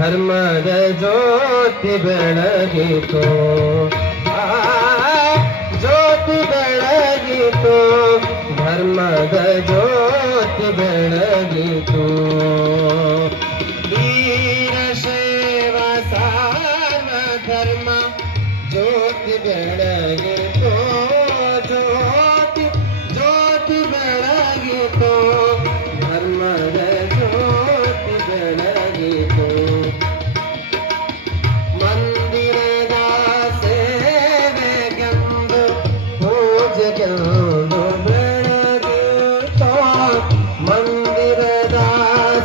ಧರ್ಮದ ಜ್ಯೋತಿ ಬೆಳಗಿತು ಜ್ಯೋತಿ ಬೆಳಗಿತು ಧರ್ಮದ ಜ್ಯೋತಿ ಬೆಳಗಿತು ವೀರಶೈವ ಸಾರ್ವ ಧರ್ಮ ಜ್ಯೋತಿ ಬೆಳಗಿತು ಜ್ಯೋತಿ ಜ್ಯೋತಿ ಬೆಳಗಿತು ಧರ್ಮದ ಜ್ಯೋತಿ ಬೆಳಗಿತು ಮಂದಿರದ ಸೇವೆಗೆಂದು ಪೂಜೆಗೆಂದು ಬೆಳಗಿತು ಮಂದಿರದ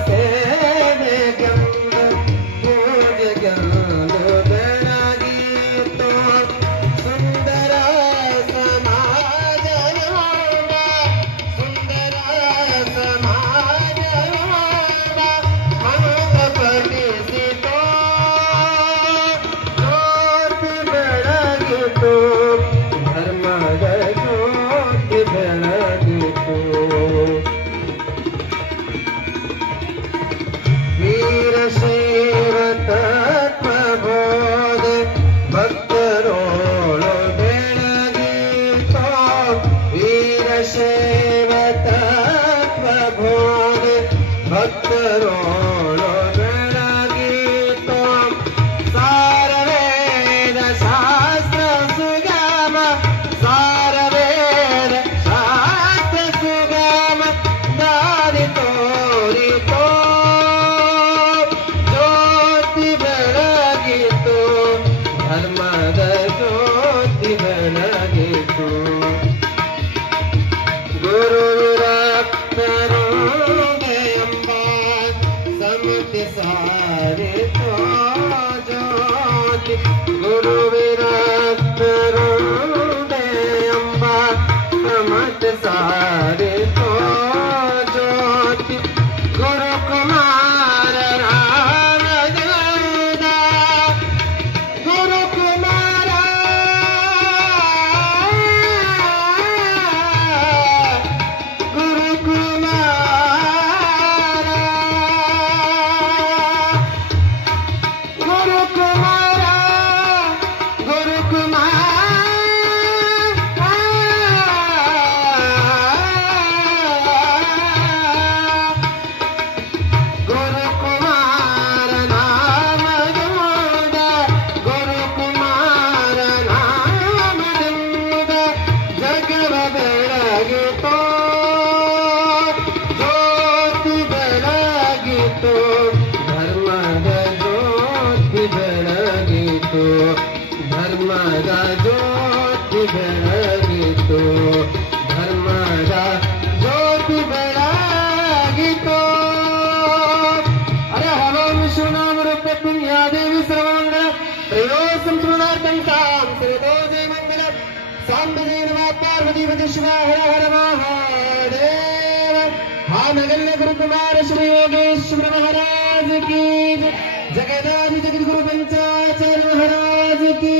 ಸೇವೆಗೆಂದು ಪೂಜೆಗೆಂದು ಬೆಳಗಿತು ಸುಂದರ ಸಮಾಜಯೋಗ ಸುಂದರ ಸಮಾಜಯೋಗ ಮಂತ್ರಪಡಿಸಿತು ಜ್ಯೋತಿ ಬೆಳಗಿತು ಧರ್ಮದ ಜ್ಯೋತಿ ಬೆಳಗಿತು ವೀರಶೈವ ತತ್ವಬೋಧೆ ಭಕ್ತರೋಳು ಬೆಳಗಿತು ವೀರಶೈವ ತತ್ವಬೋಧೆ ಭಕ್ತರೋಳು ಬೆಳಗಿತು ಸಾರವೇದ ಶಾಸ್ತ್ರ ಸುಗಮ ಸಾರವೇದ ಶಾಸ್ತ್ರ ಸುಗಮ ದಾರಿ ತೋರಿತು ಜ್ಯೋತಿ ಬೆಳಗಿತು ಧರ್ಮದ ಜ್ಯೋತಿ ಬೆಳಗಿತು ಗುರುವಿರಕ್ತರುಂಡೆ ಎಂಬ ಸಮಿತಿ ಸಾರಿತು ಜ್ಯೋತಿ ಗುರುವಿರಕ್ತರುಂಡೆ ಎಂಬ ಸಮಿತಿ ಸಾರಿತು ಜ್ಯೋತಿ ಗುರುಕುಮಾರ ರಾಮಗೌಡ ಗುರುಕುಮಾರ ಗುರುಕುಮಾರ ಗುರುಕುಮಾರ ಗುರುಕುಮಾರ ನಾಮದಿಂದ ಗುರುಕುಮಾರ ನಾಮದಿಂದ ಜಗವ ಬೆಳಗಿತು ಜ್ಯೋತಿ ಬೆಳಗಿತು ಧರ್ಮದ ಜ್ಯೋತಿ ಬೆಳಗಿತು ಧರ್ಮದ ಜ್ಯೋತಿ ಬೆಳಗಿತು ಧರ್ಮದ ಜ್ಯೋತಿ ಬೆಳಗಿತು ಅರೆ ಹಲೋ ವಿಶ್ವನಾಮ ರೂಪತ್ವಂ ಯಾ ದೇವಿ ಸರ್ವಮಂಗಳ ತ್ರಯೋಸಂ ತೃಣಾರ್ಥಂ ತಾಂ ಶ್ರೀತೋ ಜಯ ಮಂಗಲ ಸಾಂಬದೇ ನಮಃ ಪಾರ್ವತೀಪತಿ ಶಿವ ಹರ ಹರ ಮಹಾದೇವ ಹಾನಗಲ್ಲ ಗುರುಕುಮಾರ ಶ್ರೀ ಯೋಗೇಶ್ವರ ಮಹಾರಾಜ ಕೀ ಜಯ जगदादि जगद्गुरु पंचाचार्य महाराज की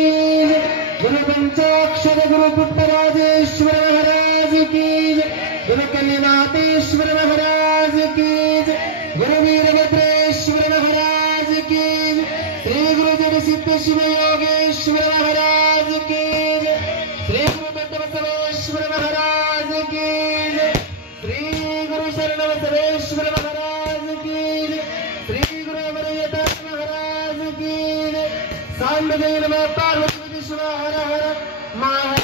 जय गुरु पंचाक्षर गुरु पुट्टराजेश्वर महाराज की जय गुरु कन्यानाथेश्वर महाराज की जय गुरु वीरभद्रेश्वर महाराज की जय श्री गुरु जड़ सिद्ध शिव योगेश्वर महाराज की जय श्री गुरु बसवेश्वर महाराज की जय श्री गुरु शरण बसवेश्वर महाराज की जय श्री गुरु अमरयता महाराज की जय सांबदेव नमः पार्वती शिव हर हर महा